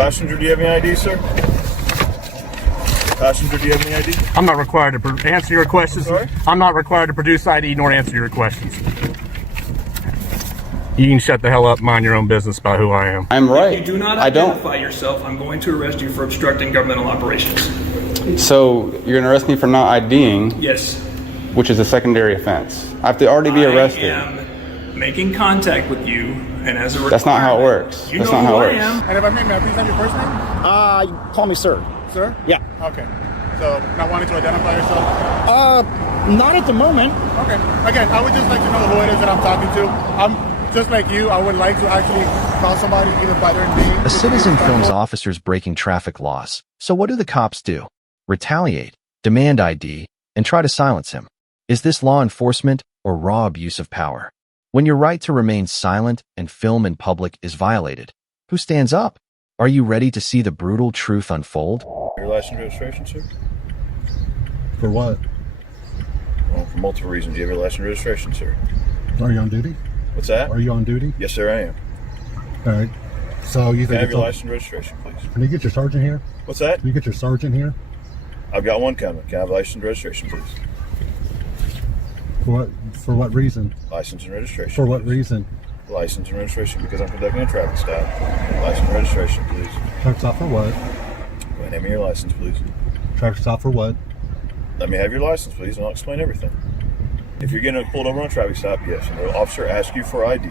Passenger, do you have any ID, sir? Passenger, do you have any ID? I'm not required to answer your questions. Sorry? I'm not required to produce ID nor answer your questions. You can shut the hell up, mind your own business about who I am. I'm right. If you do not identify yourself, I'm going to arrest you for obstructing governmental operations. So you're gonna arrest me for not IDing, Yes. which is a secondary offense. I have to already be arrested. I am making contact with you, and as a requirement, That's not how it works. You That's know not how who it I works. am. And if I may I please have your first name? Call me sir. Sir? Yeah. Okay. So, not wanting to identify yourself? Not at the moment. Okay. Again, I would just like to know who it is that I'm talking to. I'm just like you. I would like to actually call somebody either by their name. A citizen films officers breaking traffic laws. So what do the cops do? Retaliate, demand ID, and try to silence him. Is this law enforcement or raw abuse of power? When your right to remain silent and film in public is violated, who stands up? Are you ready to see the brutal truth unfold? Your license and registration, sir? For what? Well, for multiple reasons. Do you have your license and registration, sir? Are you on duty? What's that? Are you on duty? Yes, sir, I am. All right. So you Can I think have your it's license and registration, please? Can you get your sergeant here? What's that? Can you get your sergeant here? I've got one coming. Can I have license and registration, please? For what reason? License and registration. For what please. reason? License and registration, because I'm conducting a traffic stop. License and registration, please. Traffic stop for what? Go ahead, hand me your license, please. Traffic stop for what? Let me have your license, please, and I'll explain everything. If you're getting pulled over on a traffic stop, yes, and the officer asks you for ID,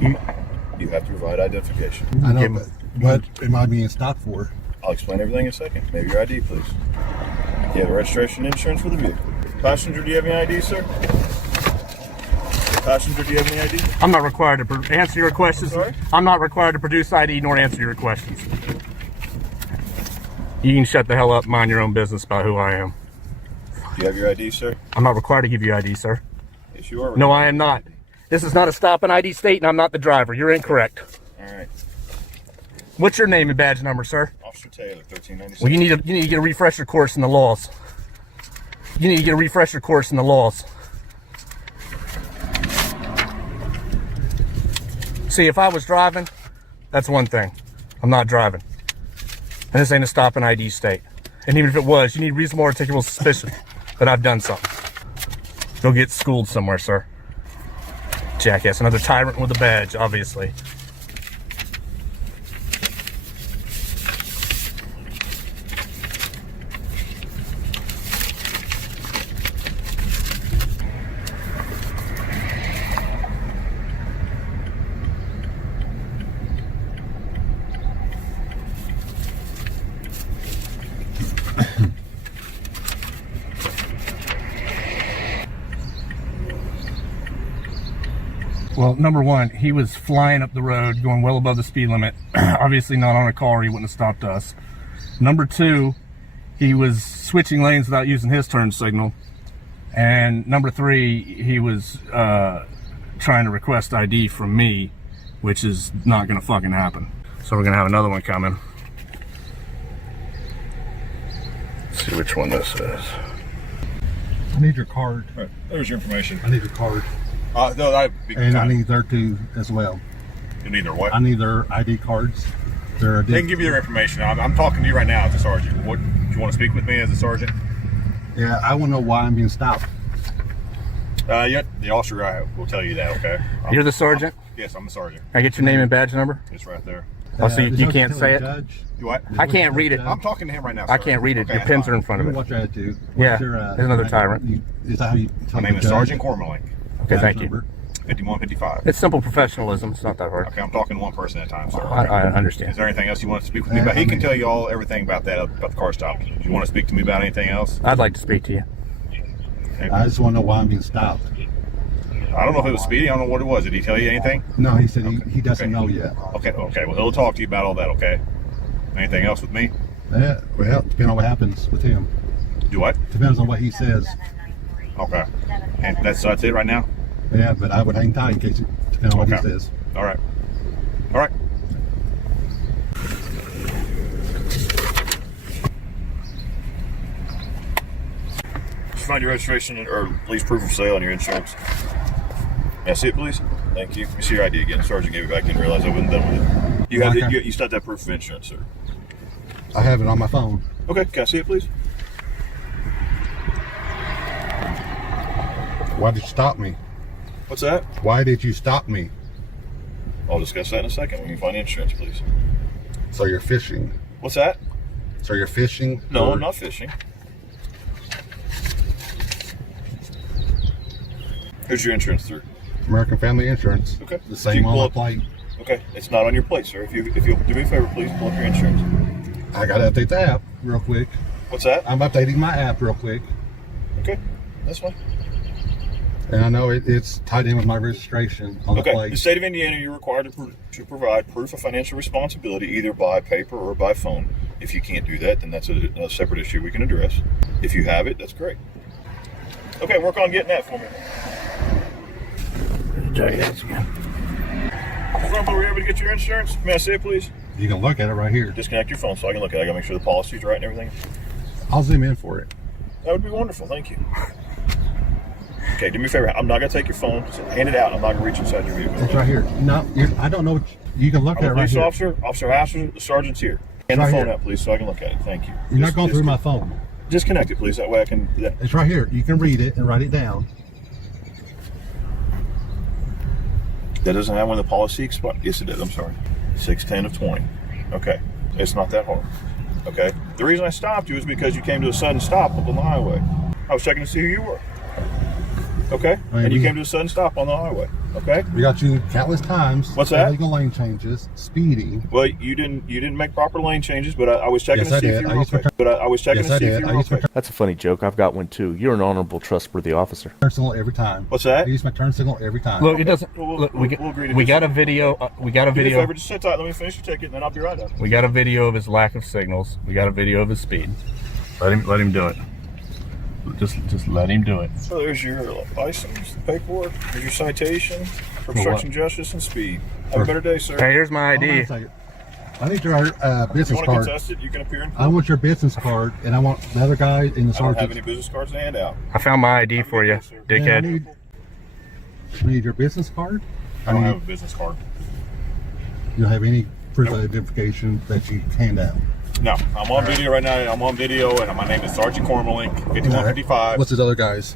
you have to provide identification. I know, but what am I being stopped for? I'll explain everything in a second. Maybe your ID, please. You have the registration and insurance for the vehicle. Passenger, do you have any ID, sir? Passenger, do you have any ID? I'm not required to answer your questions. Sorry? I'm not required to produce ID nor answer your questions. You can shut the hell up, mind your own business about who I am. Do you have your ID, sir? I'm not required to give you ID, sir. Yes, you are. No, I am not. This is not a stop and ID state, and I'm not the driver. You're incorrect. All right. What's your name and badge number, sir? Officer Taylor, 1396. Well, you need to get a refresher course in the laws. You need to get a refresher course in the laws. See, if I was driving, that's one thing. I'm not driving. And this ain't a stop and ID state. And even if it was, you need reasonable articulable suspicion that I've done something. Go get schooled somewhere, sir. Jackass, another tyrant with a badge, obviously. Well, number one, he was flying up the road, going well above the speed limit. Obviously not on a car, he wouldn't have stopped us. Number two, he was switching lanes without using his turn signal. And number three, he was trying to request ID from me, which is not gonna fucking happen. So we're gonna have another one coming. Let's see which one this is. I need your card. All right, there's your information. I need your card. No, that'd be And I need their two as well. You need their what? I need their ID cards. Their ID. They can give you their information. I'm talking to you right now as a sergeant. What, do you want to speak with me as a sergeant? Yeah, I want to know why I'm being stopped. Yeah, the officer will tell you that, okay? You're the sergeant? Yes, I'm the sergeant. Can I get your name and badge number? It's right there. Oh, so Is you that can't what say you it? tell the judge? You what? I can't read it. I'm talking to him right now, sir. I can't read it. Okay, Your that's pins fine. are in front of it. Watch your attitude. Yeah, What's your, there's another tyrant. Is that how you tell My name the is judge? Sergeant Cormelink, Okay, thank you. Number? 5155. It's simple professionalism. It's not that hard. Okay, I'm talking to one person at a time, sir. I Is understand. there anything else you want to speak with me about? He can tell you everything about that, about the car stop. Do you want to speak to me about anything else? I'd like to speak to you. Okay. I just want to know why I'm being stopped. I don't know if it was speeding. I don't know what it was. Did he tell you anything? No, he said he doesn't Okay. know yet. Okay. Well, he'll talk to you about all that, okay? Anything else with me? Yeah, well, depending on what happens with him. Do what? Depends on what he says. Okay. And that's it right now? Yeah, but I would hang tight in case, depending on what Okay. he says. All right. All right. Just find your registration or at least proof of sale and your insurance. May I see it, please? Thank you. Let me see your ID again. Sergeant gave it back. Didn't realize I wasn't done with it. You still have that proof of insurance, sir. I have it on my phone. Okay, can I see it, please? Why did you stop me? What's that? Why did you stop me? I'll discuss that in a second when you find the insurance, please. So you're fishing. What's that? So you're fishing? No, I'm not fishing. Who's your insurance through? American Family Insurance. Okay. The same on my plate. Okay, it's not on your plate, sir. If you'll do me a favor, please pull up your insurance. I gotta update the app real quick. What's that? I'm updating my app real quick. Okay, that's fine. And I know it's tied in with my registration on the Okay, plate. the state of Indiana, you're required to provide proof of financial responsibility either by paper or by phone. If you can't do that, then that's a separate issue we can address. If you have it, that's great. Okay, work on getting that for me. Grandpa, were you able to get your insurance? May I see it, please? You can look at it right here. Disconnect your phone so I can look at it. I gotta make sure the policy's right and everything. I'll zoom in for it. That would be wonderful, thank you. Okay, do me a favor. I'm not gonna take your phone. Just hand it out. I'm not gonna reach inside your vehicle. It's right here. No, I don't know what you can look I'm at a it right police here. officer, Officer Hassler, the sergeant's here. Hand Right the phone here. out, please, so I can look at it. Thank you. You're not going through my phone. Disconnect it, please. That way I can. It's right here. You can read it and write it down. That doesn't have when the policy expires. Yes, it does. I'm sorry. 6/10 of 20. Okay. It's not that hard. Okay. The reason I stopped you is because you came to a sudden stop up on the highway. I was checking to see who you were. Okay. And you came to a sudden stop on the highway. Okay. We got you countless times. What's that? Illegal lane changes, speeding. Well, you didn't make proper lane changes, but I was checking Yes, to I see if did. you I were used to okay. But I was checking Yes, to I see if did. you I were used to okay. That's a funny joke. I've got one too. You're an honorable, trustworthy officer. turn signal every time. What's that? I use my turn signal every time. Look, it doesn't. We'll Look, agree to we got a disagree. video. We got a Do me a video. favor, just sit tight. Let me finish your ticket, and then I'll be right up. We got a video of his lack of signals. We got a video of his speed. Let him do it. Just let him do it. So there's your license, the paperwork, there's your citation for obstruction of justice and speed. Have a better day, sir. Hey, here's my Hold on ID. a second. I need your If business you want to card. contest it, you can appear in court. I want your business card, and I want the other guy in the I don't have sergeant. any business cards to hand out. I found my ID for you, Yes, sir. And I dickhead. need your business card. I don't have a business card. You don't have any proof of identification that you hand out. No, I'm on video right now. I'm on video, and my name is Sergeant Cormelink, 5155. What's his other guy's?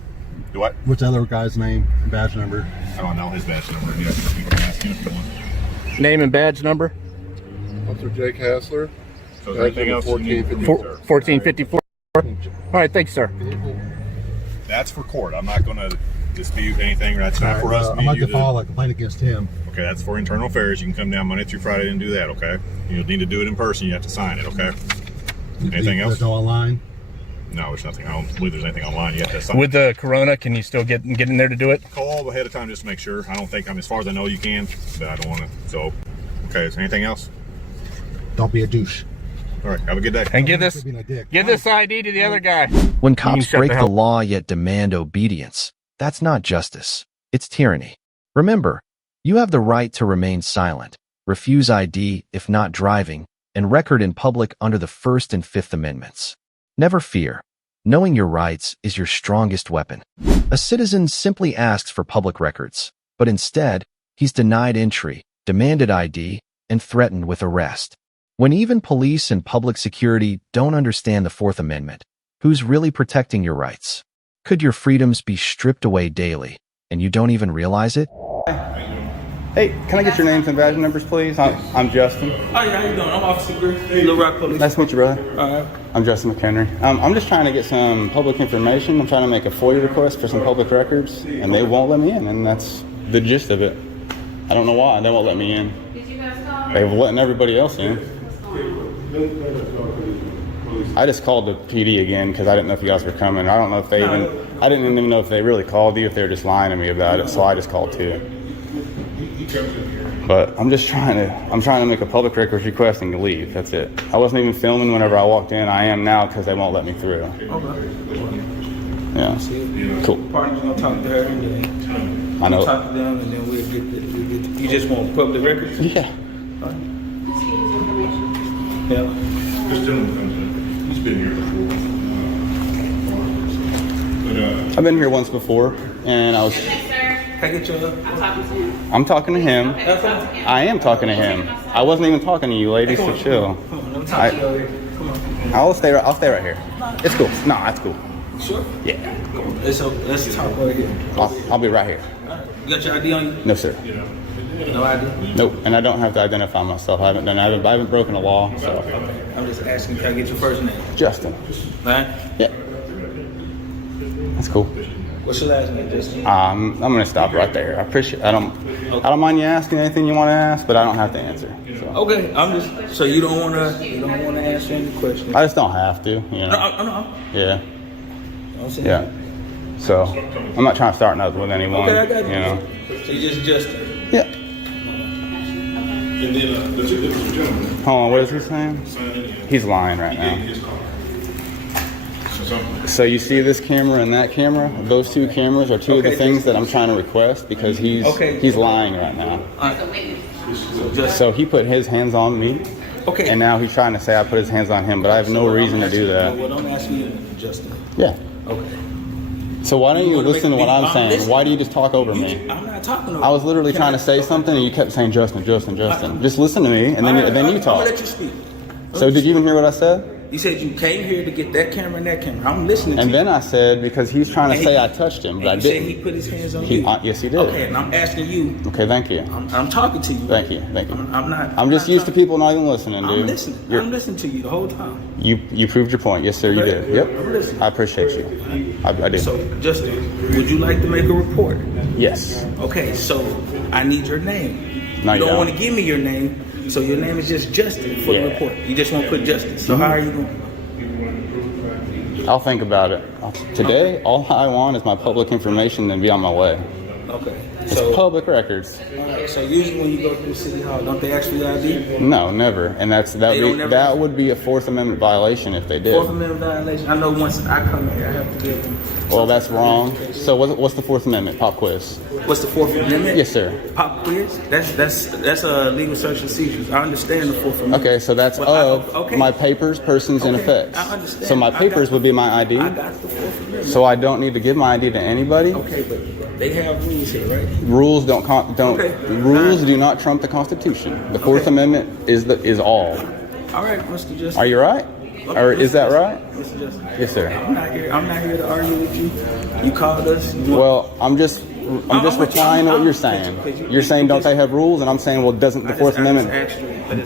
Do what? What's the other guy's name and badge number? I don't know his badge number yet. You can ask him if you want. Name and badge number. Officer Jake Hassler. So is there anything else you need from me, sir? 1454. All right, thanks, sir. That's for court. I'm not going to dispute anything. That's not for us. I'm about to file a complaint against him. Okay, that's for internal affairs. You can come down Monday through Friday and do that, okay? You'll need to do it in person. You have to sign it, okay? Anything else? There's no online. No, there's nothing. I don't believe there's anything online. You have to sign With the corona, can you still get in there to do it? call ahead of time just to make sure. I don't think, as far as I know, you can, but I don't want to. So, okay, is there anything else? Don't be a douche. All right, have a good day. And give this Being a dick. ID to the other guy. When You cops shut break the the hell- law yet demand obedience, that's not justice. It's tyranny. Remember, you have the right to remain silent, refuse ID if not driving, and record in public under the First and Fifth Amendments. Never fear. Knowing your rights is your strongest weapon. A citizen simply asks for public records, but instead, he's denied entry, demanded ID, and threatened with arrest. When even police and public security don't understand the Fourth Amendment, who's really protecting your rights? Could your freedoms be stripped away daily, and you don't even realize it? Hey, can I get your names and badge numbers, please? I'm Justin. Hi, how you doing? I'm Officer Griff, Little Rock Police. Nice to meet you, brother. All right. I'm Justin McHenry. I'm just trying to get some public information. I'm trying to make a FOIA request for some public records, and they won't let me in, and that's the gist of it. I don't know why they won't let me in. They're letting everybody else in. I just called the PD again because I didn't know if you guys were coming. I don't know if they I didn't even know if they really called you, if they were just lying to me about it, so I just called too. But I'm trying to make a public records request and leave. That's it. I wasn't even filming whenever I walked in. I am now because they won't let me through. Okay. Yeah. Cool. Partner's gonna talk to her and then I know. talk to them and then we'll get you just want public records? Yeah. Yeah. This gentleman comes in. He's been here before. I've been here once before, and I was. Can I get your I'm talking to him. That's all. I am talking to him. I wasn't even talking to you, ladies, so chill. Let me talk to you over here. Come on. I'll stay right here. It's cool. No, that's cool. Sure? Yeah. Come on. Let's talk right here. I'll be right here. You got your ID on you? No, sir. No ID? Nope. And I don't have to identify myself. I haven't broken a law, so. Okay. I'm just asking, can I get your first name? Justin. Right? Yeah. That's cool. What's your last name, Justin? I'm gonna stop right there. I appreciate. I don't mind you asking anything you want to ask, but I don't have to answer. So. Okay, I'm just. So you don't wanna answer any questions? I just don't have to. You know. No. Yeah. Yeah. So I'm not trying to start nothing with anyone. Okay, I got you. You know. So you just Justin. Yeah. And then the two gentlemen. Hold on. What is he saying? He's lying right now. So you see this camera and that camera? Those two cameras are two of the things that I'm trying to request because he's lying right now. So he put his hands on me. Okay. And now he's trying to say I put his hands on him, but I have no reason to do that. What I'm asking you, Justin. Yeah. Okay. So why don't you listen to what I'm saying? Why do you just talk over me? I'm not talking over you. I was literally trying to say something and you kept saying Justin. Just listen to me and then you talk. I'm gonna let you speak. So did you even hear what I said? You said you came here to get that camera and that camera. I'm listening to you. And then I said, because he's trying to say I touched him, but I you didn't. said he put his hands on you. Yes, he did. Okay, and I'm asking you. Okay, thank you. I'm talking to you. Thank you. I'm not. I'm just used to people not even listening, dude. I'm listening. I'm listening to you the whole time. You proved your point. Yes, sir, you Okay. did. Yep. I'm listening. I appreciate you. I do. So, Justin, would you like to make a report? Yes. Okay, so I need your name. No, you don't don't. want to give me your name, so your name is just Justin for the report. You just want to put Justin. So how are you going? I'll think about it. Today, all I want is my public information and be on my way. Okay. It's public records. So usually when you go through City Hall, don't they ask for your ID? No, never. And that would be a Fourth Amendment violation if they did. Fourth Amendment violation. I know once I come here, I have to give them. Well, that's wrong. So what's the Fourth Amendment? Pop quiz. What's the Fourth Amendment? Yes, sir. Pop quiz? That's a legal search and seizures. I understand the Fourth Amendment. Okay, so that's my papers, persons, and effects. I understand. So my papers would be my ID. I got the Fourth Amendment. So I don't need to give my ID to anybody. Okay, but they have rules here, right? Rules rules do not trump the Constitution. The Fourth Amendment is all. All right, Mr. Justice. Are you right? Or is that right? Mr. Justice. Yes, sir. I'm not here to argue with you. You called us. Well, I'm just replying to what you're saying. You're saying don't they have rules, and I'm saying, well, doesn't the Fourth Amendment?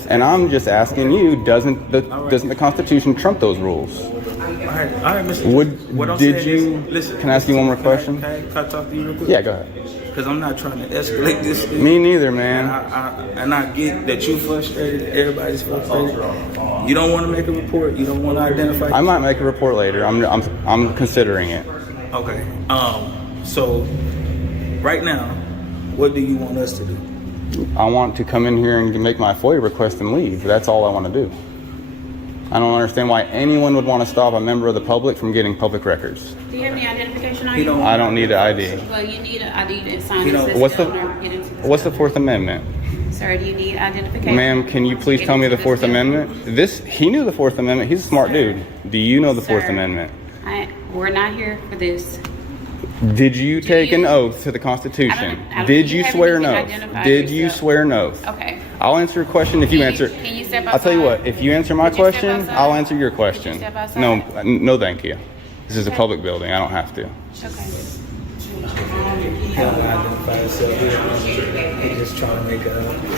And I'm just asking you, doesn't the Constitution trump those rules? All right, Mr. Can I ask you one more question? Can I talk to you real quick? Yeah, go ahead. Because I'm not trying to escalate this thing. Me neither, man. And I get that you're frustrated. Everybody's frustrated. You don't want to make a report. You don't want to identify. I might make a report later. I'm considering it. Okay. So right now, what do you want us to do? I want to come in here and make my FOIA request and leave. That's all I want to do. I don't understand why anyone would want to stop a member of the public from getting public records. Do you have any identification on you? I don't need an ID. Well, you need an ID to sign the system or get into the What's the Fourth Amendment? Sir, do you need identification? Ma'am, can you please tell me the Fourth Amendment? He knew the Fourth Amendment. He's a smart dude. Do you know the Fourth Amendment? We're not here for this. Did you take an oath to the Constitution? Did you swear an oath? Did you swear an oath? Okay. I'll answer your question if you answer. Can you step outside? I'll tell you what. If you answer my question, I'll answer your question. Step outside? No, thank you. This is a public building. I don't have to. Okay.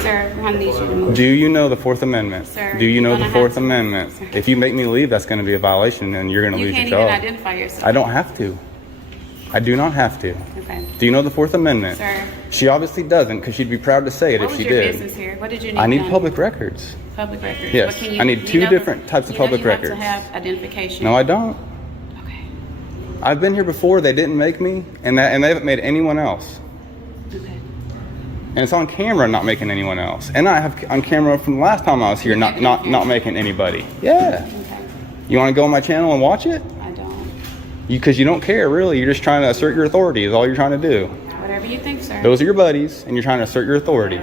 Sir, I need you to move. Do you know the Fourth Amendment? Sir, do you know you're the gonna Fourth have to- Amendment? Sir. If you make me leave, that's going to be a violation, and you're going to You lose your can't job. even identify yourself. I don't have to. I do not have to. Okay. Do you know the Fourth Amendment? Sir. She obviously doesn't, because she'd be proud to say it What if was she your did. business here? What did you need? I need done? public records. Public records. Yes. But can you, I need two different types of public you records. have to have identification. No, I don't. Okay. I've been here before. They didn't make me, and they haven't made anyone else. Okay. And it's on camera, not making anyone else. And I have on camera from the last time I was here, not making anybody. Yeah. Okay. You want to go on my channel and watch it? I don't. Because you don't care, really. You're just trying to assert your authority is all you're trying to do. Whatever you think, sir. Those are your buddies, and you're trying to assert your authority.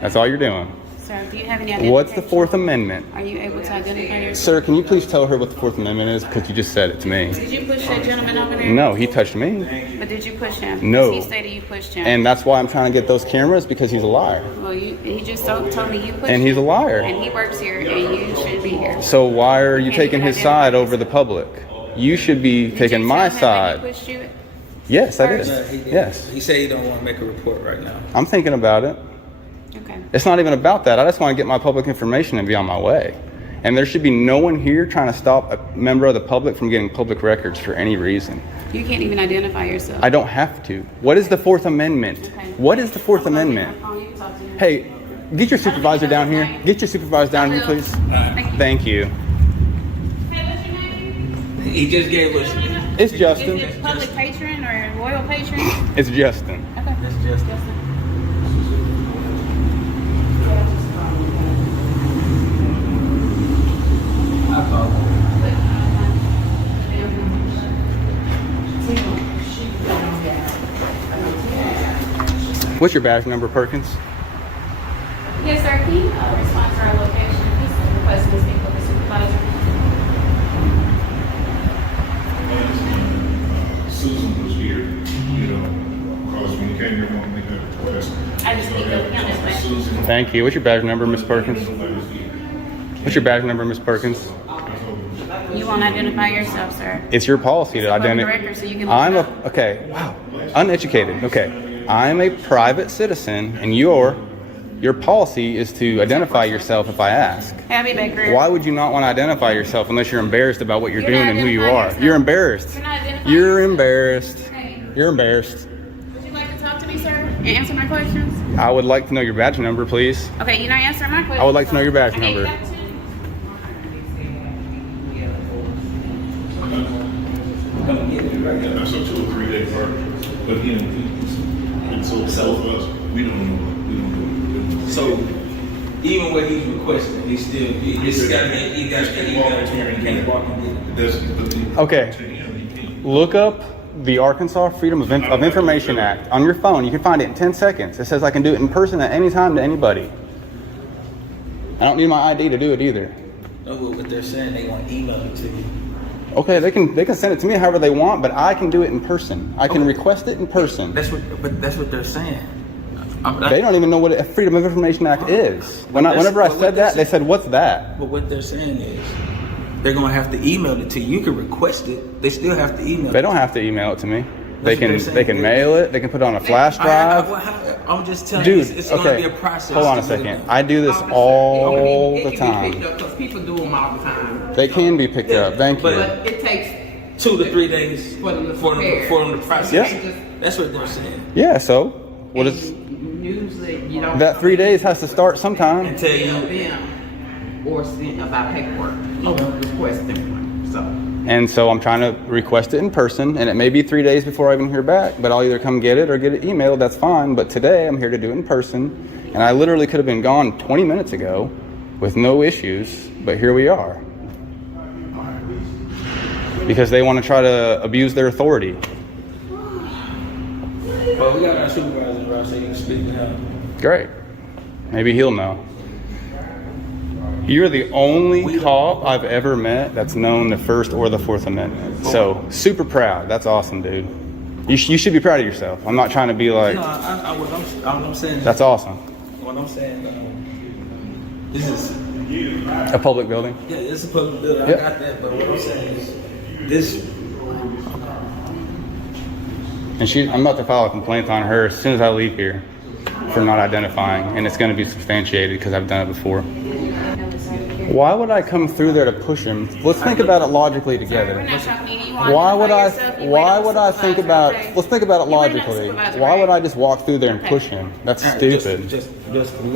That's all you're doing. Sir, sir, do you have any identification? What's the Fourth Amendment? Are you able to identify yourself? Sir, can you please tell her what the Fourth Amendment is? Because you just said it to me. Did you push that gentleman over there? No, he touched me. But did you push him? No. He stated you pushed him. And that's why I'm trying to get those cameras, because he's a liar. Well, he just told me you pushed him. And he's a liar. And he works here, and you should be here. So why are you Can't taking even his identify side over the public? You should be taking my Did you tell him that side. he pushed you? Yes, I did. First? He did. Yes. He said he don't want to make a report right now. I'm thinking about it. Okay. It's not even about that. I just want to get my public information and be on my way. And there should be no one here trying to stop a member of the public from getting public records for any reason. You can't even identify yourself. I don't have to. What is the Fourth Amendment? Okay. What is the Fourth Amendment? You can talk to him. Hey, get your supervisor down here. Get your supervisor down here, please. Thank you. Hey, what's your name? He just gave us. It's Justin. Is it public patron or royal patron? It's Justin. Okay. That's just. What's your badge number, Perkins? Yes, sir. Can you respond to our location? Please request to speak with the supervisor. Susan was here, because when you came here, I want to make that request. I just need to go down this way. Susan. Thank you. What's your badge number, Miss Perkins? What's your badge number, Miss Perkins? You won't identify yourself, sir. It's your policy to It's a public identify. record, so you can look I'm it a up. okay. Wow, uneducated. Okay, I'm a private citizen, and your policy is to identify yourself if I ask. Abby Baker. Why would you not want to identify yourself unless you're embarrassed about what you're You're doing not and who you identifying are? yourself. You're embarrassed. You're not identifying You're yourself. embarrassed. Hey, You're embarrassed. would you like to talk to me, sir, and answer my questions? I would like to know your badge number, please. Okay, you're not answering my questions. I would like to know your badge I gave you number. that too. That's a 2 or 3 day verdict. But and so both of us, we don't know. So even what he's requesting, he still. He got to can't walk and get it. Okay. Look up the Arkansas Freedom of Information Act on your phone. You can find it in 10 seconds. It says I can do it in person at any time to anybody. I don't need my ID to do it either. No, what they're saying, they want to email it to you. Okay, they can send it to me however they want, but I can do it in person. I can request it in person. That's what they're saying. They don't even know what a Freedom of Information Act is. Whenever I said that, they said, "What's that?" But what they're saying is, they're gonna have to email it to you. You can request it. They still have to email it. They don't have to email it to me. They That's what they're can saying. mail it. They can put it on a flash drive. I'm just telling you, Dude, it's gonna okay. be a process. Hold on a to get it second. done. I do this all the time. Because people do them all the time. They can be picked up. Thank you. But it takes 2 to 3 days for them to for them to process. Yeah. That's what they're saying. Yeah. So what is usually you don't. that? 3 days has to start sometime. And tell you. them or send about paperwork or requesting one. So. And so I'm trying to request it in person, and it may be 3 days before I even hear back, but I'll either come get it or get it emailed. That's fine. But today I'm here to do it in person, and I literally could have been gone 20 minutes ago with no issues, but here we are. Because they want to try to abuse their authority. Well, we got our supervisor, Ross, so you can speak to him. Great. Maybe he'll know. You're the only cop I've ever met that's known the First or the Fourth Amendment. So, super proud. That's awesome, dude. You should be proud of yourself. I'm not trying to be like... No, what I'm saying. That's awesome. What I'm saying, this is... A public building? Yeah, it's a public building. Yep. I got that, but what I'm saying is, this... And I'm about to file a complaint on her as soon as I leave here for not identifying, and it's going to be substantiated because I've done it before. Why would I come through there to push him? Let's think about it logically together. We're not talking to you. You want Why to would identify I? yourself, you Why wait on would the I think supervisor, about? okay? Let's think about it You wait on the logically. supervisor, Why right? would I just walk through there and Okay. push him? That's stupid. Just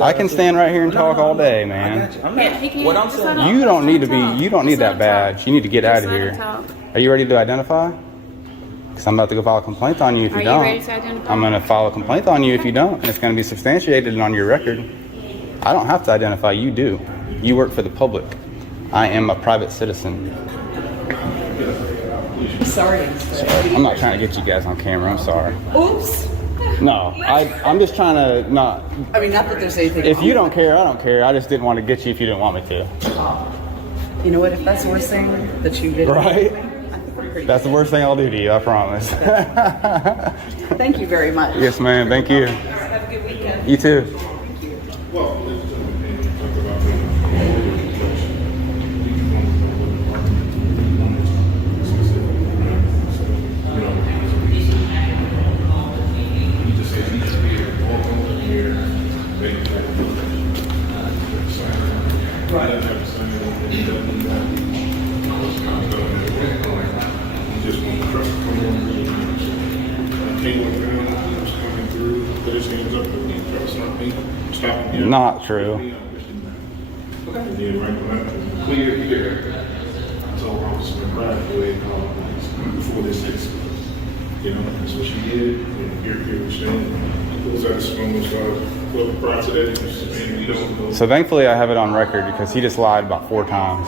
I can stand right here and talk all day, I man. got you. I'm Yeah, not, he can- what I'm just saying... let him- You don't need to be. talk. You don't need Just let that him talk. badge. You need to get out of Just let here. him talk. Are you ready to identify? Because I'm about to go file a complaint on you if Are you you don't. ready to identify? I'm going to file a complaint on you if you don't, and it's going to be substantiated and on your record. I don't have to identify. You do. You work for the public. I am a private citizen. Sorry. I'm not trying to get you guys on camera. I'm sorry. Oops. No, I'm just trying to not. I mean, not that there's anything If wrong you with don't care, I don't care. I just didn't want to get you if you didn't want me to. it. You know what? If that's the worst thing that you did, Right? I think we're pretty That's the good. worst thing I'll do to you, I promise. Thank you very much. Yes, ma'am. Thank you. Have a good weekend. You too. Well, let's talk about the he just said he just here, walk over here, make it like right. He doesn't have to sign it, he doesn't need that. He just wants to trust come on really much. Anyone who's coming through, put his hands up, and try to stop me, stop him. Not true. And then right when that clear here, I told Officer McBride, go ahead and call the police before this takes place. You know, that's what she did, and here we stand. Those are the smallest, well, prior to that, and we don't know. So thankfully I have it on record because he just lied about 4 times.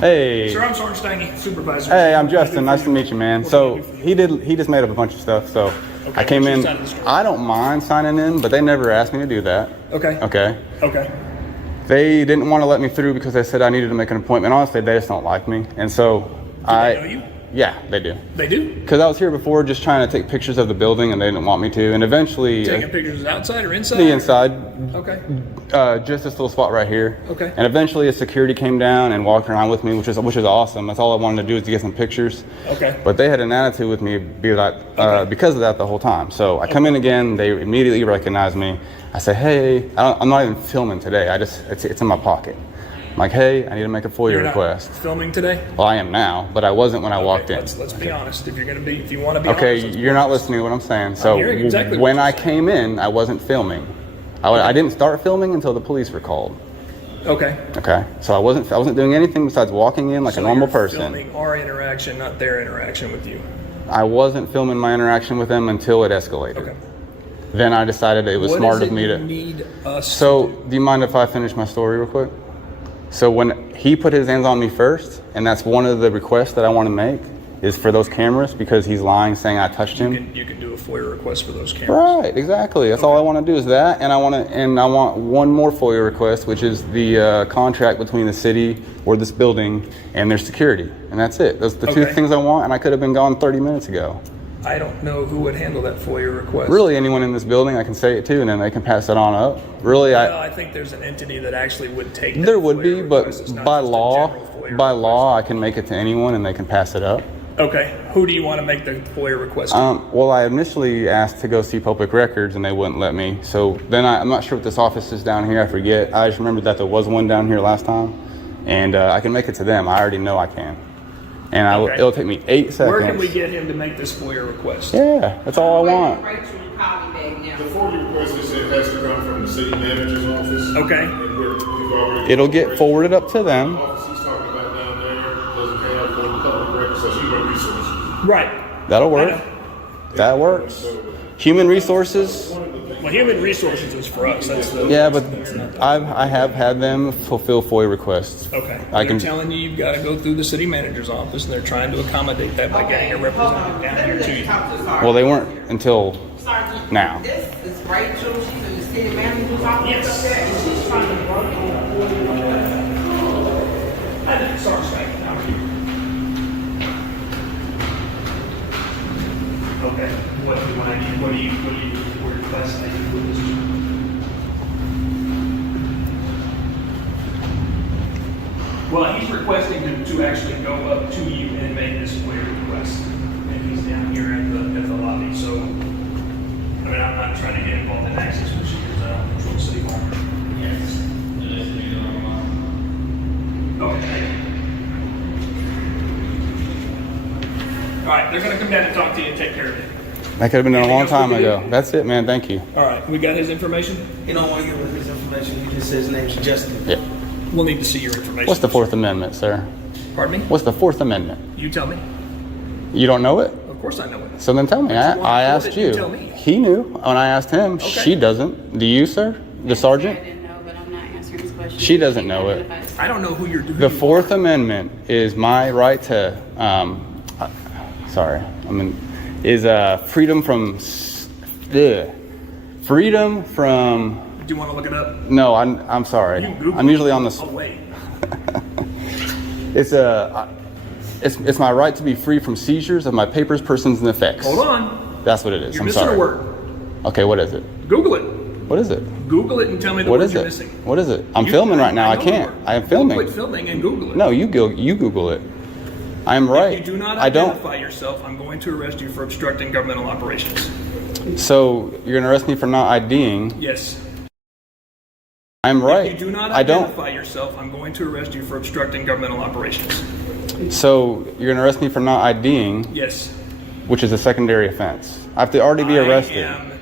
Hey. Sir, I'm Sergeant Stangy, supervisor. Hey, I'm Justin. Nice to meet you, man. So he just made up a bunch of stuff. So I came in. I don't mind signing in, but they never asked me to do that. Okay. Okay. Okay. They didn't want to let me through because they said I needed to make an appointment. Honestly, they just don't like me. And so They know you? Yeah, they do. They do? Because I was here before just trying to take pictures of the building and they didn't want me to. And eventually... Taking pictures outside or inside? The inside. Okay. Just this little spot right here. Okay. And eventually a security came down and walked around with me, which is awesome. That's all I wanted to do is to get some pictures. Okay. But they had an attitude with me because of that the whole time. So I come in again, they immediately recognize me. I say, hey, I'm not even filming today. It's in my pocket. I'm like, hey, I need to make a FOIA You're not request. filming today? Well, I am now, but I wasn't when I walked in. Let's be honest. If you want to be honest. Okay, you're not listening to what I'm saying. So hearing exactly what when you're I saying. came in, I wasn't filming. I didn't start filming until the police were called. Okay. Okay, so I wasn't doing anything besides walking in like a normal person. Filming our interaction, not their interaction with you. I wasn't filming my interaction with them until it escalated. Okay. Then I decided it was smart of me to. Need us So, do you mind if I finish my story real quick? So when he put his hands on me first, and that's one of the requests that I want to make, is for those cameras because he's lying saying I touched him. You can do a FOIA request for those cameras. Right, exactly. That's all I want to do is that, and I want one more FOIA request, which is the contract between the city or this building and their security, and that's it. Those are the 2 things I want, and I could have been gone 30 minutes ago. I don't know who would handle that FOIA request. Really, anyone in this building, I can say it to, and then they can pass it on up. Really, I think there's an entity that actually would take that there would FOIA be, but request. It's not by just a law, general FOIA I can make it to anyone, and they can pass it up. Okay, who do you want to make the FOIA request to? Well, I initially asked to go see public records, and they wouldn't let me. So then I'm not sure what this office is down here. I forget. I just remember that there was one down here last time, and I can make it to them. I already know I can. And it'll take me 8 seconds. Where can we get him to make this FOIA request? Yeah, that's all I want. The FOIA request is it has to come from the city manager's office. Okay. And we've already. It'll get forwarded up to them. The office he's talking about down there doesn't have the public records, so human resources. Right. That'll work. That works. Human resources. Well, human resources is for us. That's the. Yeah, but I have had them fulfill FOIA requests. Okay. They're telling you you've got to go through the city manager's office, and they're trying to accommodate that by getting a representative down here to you. Well, they weren't until now. This is Rachel. She's in the city manager's office Yes. up there, and she's trying to work I think Sergeant Stanky. Okay. What do you want to do? What do you request that you put this to? Well, he's requesting to actually go up to you and make this FOIA request, and he's down here at the lobby. So, I mean, I'm not trying to get involved in access procedures. I don't control city hall. Yes. Okay. All right, they're going to come down and talk to you and take care of it. That could have been done a long Anything else time we can ago. That's it, man. Thank you. All right, we got his information. You don't want to give us his information. You just said his name's Justin. Yeah. We'll need to see your information. What's the Fourth Amendment, sir? Pardon me? What's the Fourth Amendment? You tell me. You don't know it? Of course I know it. So then tell me. But you want I to asked quote it, you you. tell me. He knew when I asked him. Okay. She doesn't. Do you, sir? The sergeant? I didn't know, but I'm not answering this question. She doesn't know it. I don't know who you're doing. The Fourth Amendment is my right to. sorry. Is freedom from freedom from. Do you want to look it up? No, I'm sorry. I'm usually on the. Oh wait. It's my right to be free from seizures of my papers, persons, and effects. Hold on. That's what it is. You're I'm missing sorry. a word. Okay, what is it? Google it. What is it? Google it and tell me the What word is you're it? missing. What is it? I'm filming right now. I can't. I am filming. Quit filming and Google it. No, you Google it. I am right. If you do not I don't. identify yourself, I'm going to arrest you for obstructing governmental operations. So you're gonna arrest me for not IDing? Yes. I'm right. If you do not I don't. identify yourself, I'm going to arrest you for obstructing governmental operations. So you're gonna arrest me for not IDing? Yes. Which is a secondary offense. I have to already be arrested. I am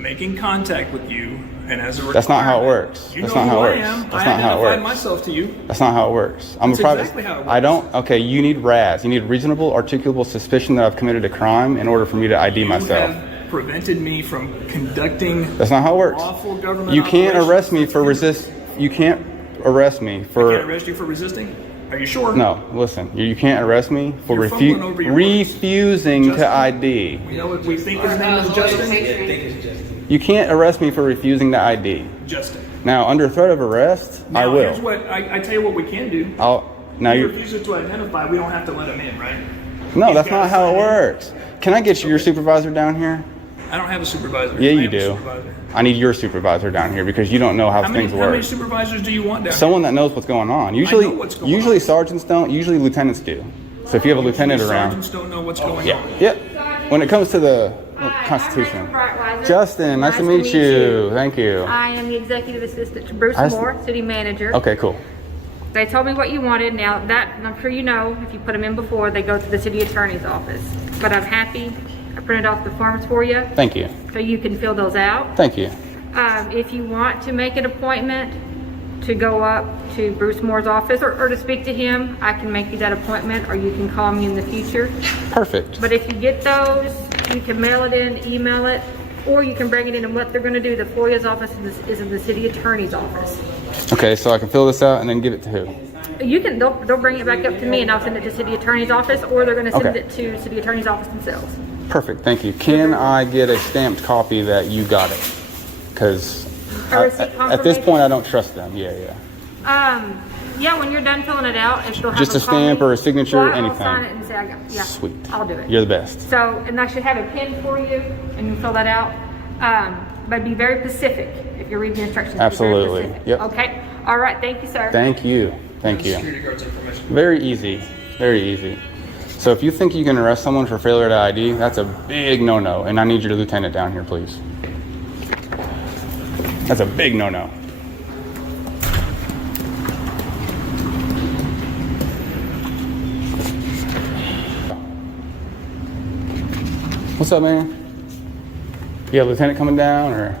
making contact with you, and as a requirement, That's not how it works. You That's know not how who it I works. am. That's I not how it identified works. myself to you. That's not how it works. I'm That's a private. exactly how it works. I don't. Okay, you need RAS. You need reasonable, articulable suspicion that I've committed a crime in order for me to ID myself. You have prevented me from conducting. That's not how it works. Lawful government. You can't operations. arrest me for resist. You can't arrest me for. I can't arrest you for resisting. Are you sure? No, listen. You can't arrest me for You're fumbling over your refusing Justin, to ID. You know what we think his name is Justin? You can't arrest me for refusing to ID. Justin. Now, under threat of arrest, I Now, will. here's what I tell you what we can do. Now He you. refuses to identify. We don't have to let him in, right? No, He's that's gotta not how it sign in. works. Can I get your supervisor down here? I don't have a supervisor. Yeah, I you have a do. supervisor. I need your supervisor down here because you don't know how things How many work. supervisors do you want down Someone that knows what's going on. Usually, what's going usually on. sergeants don't. Usually lieutenants do. So if you have a here? lieutenant around, Sergeants don't know what's going yeah, on. yep. When it comes to the Constitution, Justin, nice to meet you. Thank you. I am the executive assistant to Bruce I s- Moore, city manager. Okay, cool. They told me what you wanted. Now that, I'm sure you know, if you put them in before, they go to the city attorney's office. But I'm happy. I printed off the forms for you. Thank you. So you can fill those out. Thank you. If you want to make an appointment to go up to Bruce Moore's office or to speak to him, I can make you that appointment, or you can call me in the future. Perfect. But if you get those, you can mail it in, email it, or you can bring it in. And what they're going to do, the FOIA's office is in the city attorney's office. Okay, so I can fill this out and then give it to who? You can, they'll bring it back up to me and I'll send it to city attorney's office, or they're going to send Okay. it to city attorney's office themselves. Perfect, thank you. Can I get a stamped copy that you got it? Because A receipt at this confirmation? point, I don't trust them. Yeah. Yeah, when you're done filling it out, if they'll have Just them a call stamp me, or a signature, well, anything. I'll sign it and say, yeah, Sweet. I'll do it. You're the best. So, and I should have a pen for you, and you fill that out. But be very specific if you're reading the instructions. Absolutely. Be very specific. Yep. Okay. All right. Thank you, sir. Thank you. Thank you. Security guard's information. Very easy. Very easy. So if you think you can arrest someone for failure to ID, that's a big no-no, and I need your lieutenant down here, please. That's a big no-no. What's up, man? You got a lieutenant coming down, or?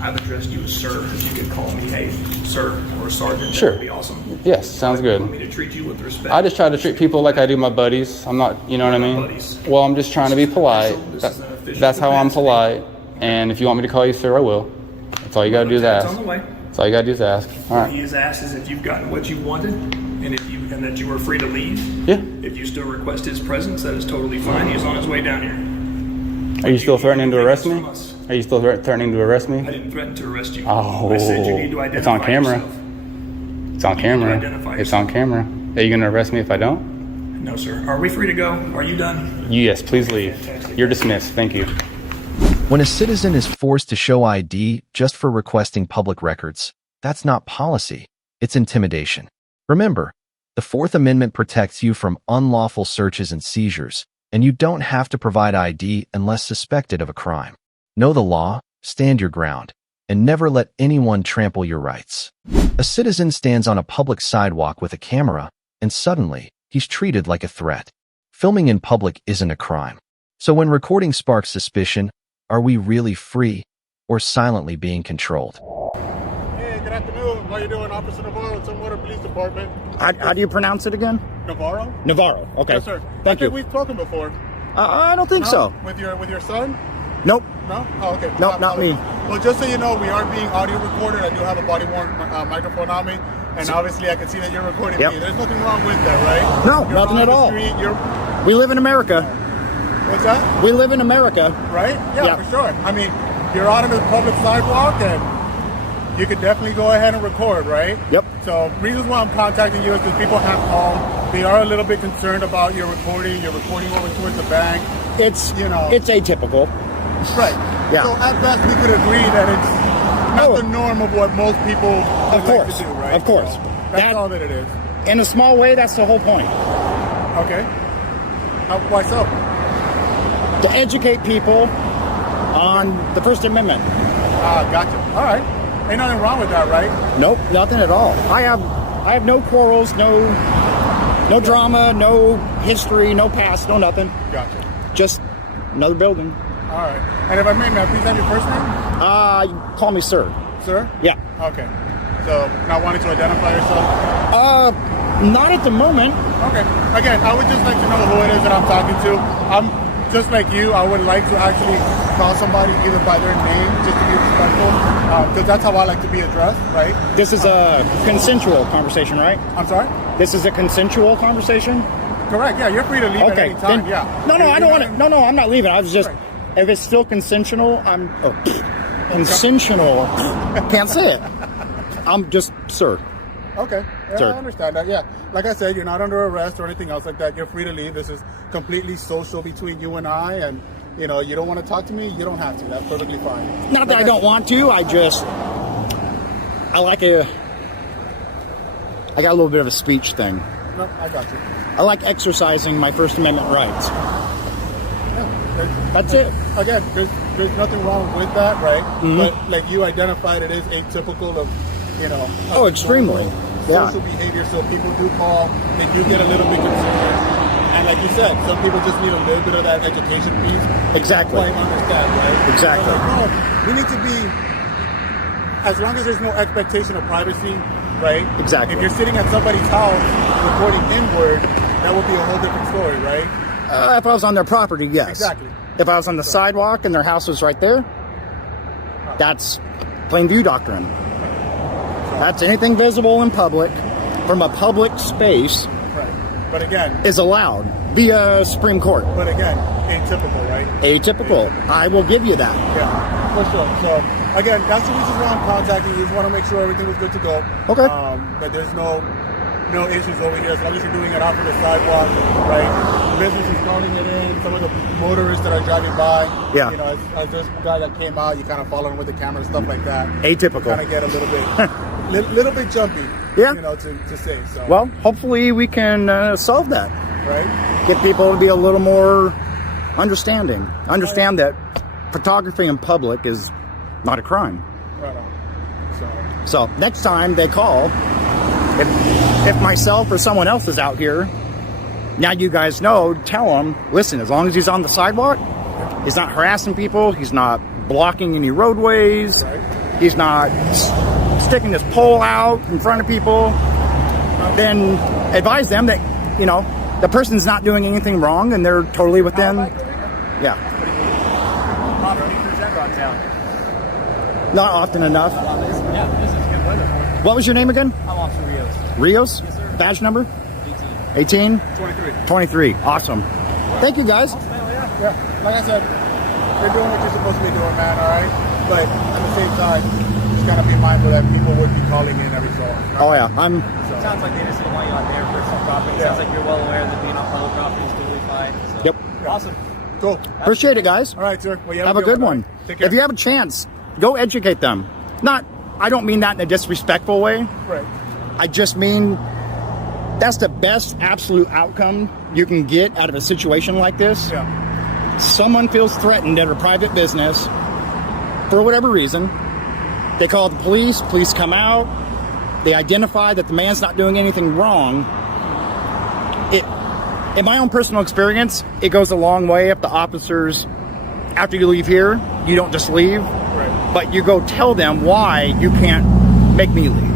I've addressed you as sir. If you could call me hey, sir, or sergeant, Sure. that would be awesome. Yes, sounds good. You want me to treat you with respect? I just try to treat people like I do my buddies. I'm not, you know what I mean? Buddies. Well, I'm just trying to be polite. This is an official That's how I'm capacity. polite. And if you want me to call you sir, I will. That's all you gotta do is Lieutenant's ask. on the way. That's all you gotta do is ask. All What right. he has asked is if you've gotten what you wanted, and that you were free to leave. Yeah. If you still request his presence, that is totally fine. He's on his way down here. Are you still threatening to arrest me? From us. Are you still threatening to arrest me? I didn't threaten to arrest you. Oh, I said you need to identify it's on camera. yourself. It's on You need to camera. identify It's on camera. Are you gonna arrest me if I don't? No, sir. Are we free to go? Are you done? Yes, please leave. You're dismissed. Thank you. When a citizen is forced to show ID just for requesting public records, that's not policy, it's intimidation. Remember, the Fourth Amendment protects you from unlawful searches and seizures, and you don't have to provide ID unless suspected of a crime. Know the law, stand your ground, and never let anyone trample your rights. A citizen stands on a public sidewalk with a camera, and suddenly, he's treated like a threat. Filming in public isn't a crime. So when recording sparks suspicion, are we really free or silently being controlled? Hey, good afternoon. How you doing, Officer Navarro, Tumwater Police Department? How do you pronounce it again? Navarro? Navarro. Okay. Yes, sir. Thank I you. think we've spoken before. I don't think so. With your son? Nope. No? Oh, okay. Nope, not me. Well, just so you know, we are being audio recorded. I do have a body-worn microphone on me, and obviously I can see that you're recording Yep. me. There's nothing wrong with that, right? No, You're nothing on at the all. street, We live in America. What's that? We live in America. Right? Yeah, for sure. I mean, you're out on the public sidewalk and you could definitely go ahead and record, right? Yep. So reasons why I'm contacting you is because people have called. They are a little bit concerned about your recording. You're recording over towards the bank. It's atypical. Right. Yeah. So at best we could agree that it's not the norm of what most people would like to do, right? Of course. So that's all that it is. In a small way, that's the whole point. Okay. Why so? To educate people on the First Amendment. Gotcha. All right. Ain't nothing wrong with that, right? Nope, nothing at all. I have no quarrels, no drama, no history, no past, no nothing. Gotcha. Just another building. All right. And if I may please have your first name? Call me sir. Sir? Yeah. Okay. So, not wanting to identify yourself? Not at the moment. Okay. Again, I would just like to know who it is that I'm talking to. I'm just like you. I would like to actually call somebody either by their name, just to be respectful, because that's how I like to be addressed, right? This is a consensual conversation, right? I'm sorry? This is a consensual conversation? Correct. Yeah, you're free to leave at any time. Yeah. No, I don't want to. No, I'm not leaving. I was just, if it's still consensual, consensual. Can't say it. I'm just, sir. Okay. Yeah, Sir. I understand that. Yeah. Like I said, you're not under arrest or anything else like that. You're free to leave. This is completely social between you and I. And, you know, you don't want to talk to me, you don't have to. That's perfectly fine. Not that I don't want to. I got a little bit of a speech thing. No, I got you. I like exercising my First Amendment rights. Yeah, that's it. Again, there's nothing wrong with that, right? Mm-hmm. But like you identified, it is atypical of, you know. Oh, extremely. Social behavior. So people do call, they do get a little bit concerned. And like you said, some people just need a little bit of that education piece. Exactly. Quite understand, right? Exactly. Like, we need to be, as long as there's no expectation of privacy, right? Exactly. If you're sitting at somebody's house recording inward, that would be a whole different story, right? If I was on their property, yes. Exactly. If I was on the sidewalk and their house was right there, that's plain view doctrine. That's anything visible in public from a public space. Right. But again, is allowed via Supreme Court. But again, atypical, right? Atypical. I will give you that. Yeah, for sure. So again, that's the reason why I'm contacting you. Just want to make sure everything was good to go. Okay. That there's no issues over here as long as you're doing it off of the sidewalk, right? The business is calling it in. Some of the motorists that are driving by. Yeah. You know, as this guy that came out, you kind of follow him with the camera and stuff like that. Atypical. Kind of get a little bit, little bit jumpy. Yeah. You know, to say. So. Well, hopefully we can solve that. Right. Get people to be a little more understanding. Understand that photography in public is not a crime. Right on. So next time they call, if myself or someone else is out here, now you guys know, tell them, listen, as long as he's on the sidewalk, he's not harassing people, he's not blocking any roadways, he's not sticking his pole out in front of people, then advise them that, you know, the person's not doing anything wrong and they're totally within. Yeah. Not often enough. Yeah, this is good weather for you. What was your name again? I'm Officer Rios. Rios? Yes, sir. Badge number? 18. 18? 23. Awesome. Thank you, guys. Yeah, like I said, you're doing what you're supposed to be doing, man, all right? But at the same time, just gotta be mindful that people would be calling in every so often. Oh, yeah. It sounds like they just don't want you on their personal property. It sounds like you're well aware that being on public property is totally fine. So. Yep. Awesome. Cool. Appreciate it, guys. All right, sir. Well, you have a good one. Take care. If you have a chance, go educate them. I don't mean that in a disrespectful way. Right. I just mean that's the best absolute outcome you can get out of a situation like this. Yeah. Someone feels threatened at a private business for whatever reason. They call the police come out. They identify that the man's not doing anything wrong. In my own personal experience, it goes a long way if the officers, after you leave here, you don't just leave, but you go tell them why you can't make me leave.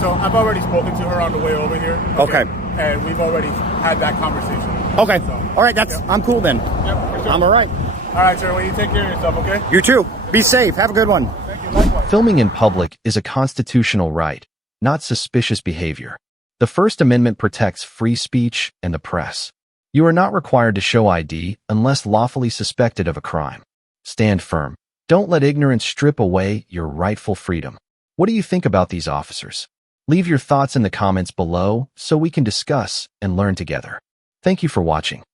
So I've already spoken to her on the way over here. Okay. And we've already had that conversation. Okay. So, all right, I'm cool then. Yep, for sure. I'm all right. All right, sir. Well, you take care of yourself, okay? You too. Be safe. Have a good one. Thank you. Likewise. Filming in public is a constitutional right, not suspicious behavior. The First Amendment protects free speech and the press. You are not required to show ID unless lawfully suspected of a crime. Stand firm. Don't let ignorance strip away your rightful freedom. What do you think about these officers? Leave your thoughts in the comments below so we can discuss and learn together. Thank you for watching.